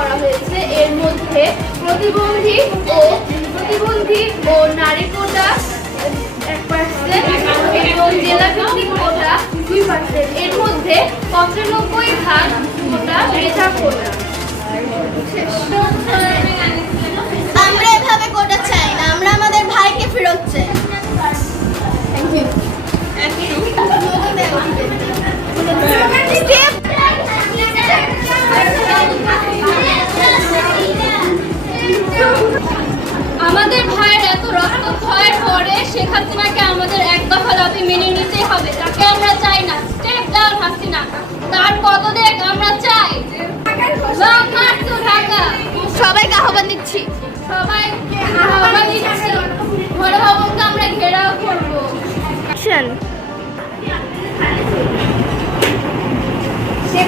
করা হয়েছে। এর মধ্যে প্রতিবন্ধী ও নারী কোটা 1% এবং জেলা ভিত্তিক কোটা 2%। এর মধ্যে 95% কোটা মেধা কোটা। আমরা এভাবে কোটা চাই না, আমরা আমাদের ভাইকে ফেরত চাই। আমাদের ভাইয়ের এত রক্তক্ষয়ের পরে শেখ হাসিনাকে আমাদের এক দফা দাবি মেনে নিতেই হবে। তাকে আমরা চাই না। Step down Hasina. তার পদত্যাগ আমরা চাই। ঢাকা সবাইকে আহ্বান দিচ্ছি, সবাইকে আহ্বান দিচ্ছি। গণভবনকে আমরা ঘেরাও করবো।